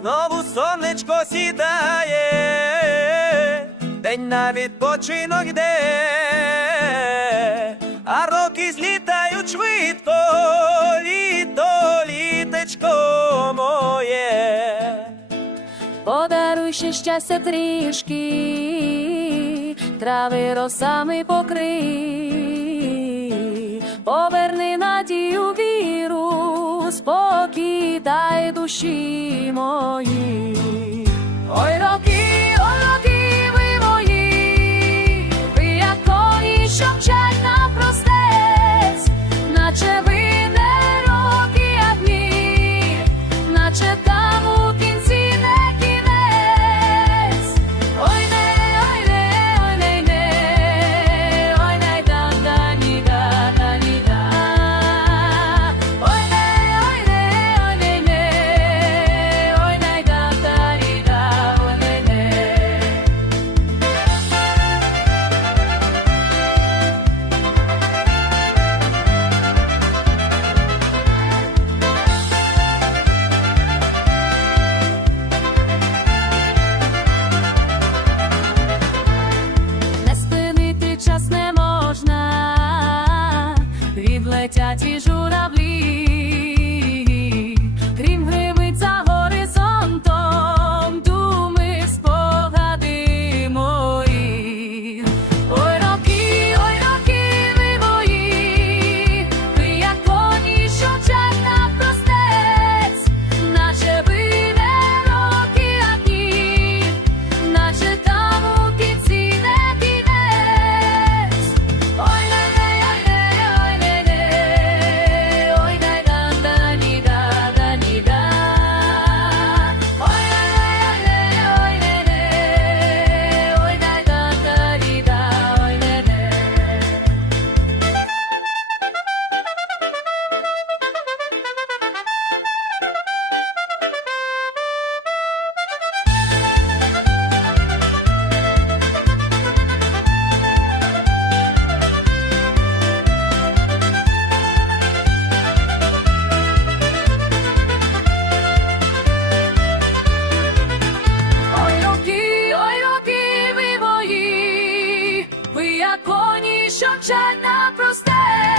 знову сонечко сідає, день на відпочинок йде, а роки злітають швидко, літо, літечко моє, подаруй ще щастя трішки, трави росами покри, поверни надію віру спокій. Віддай душі мої, ой роки. Lời 术 should not prostrate.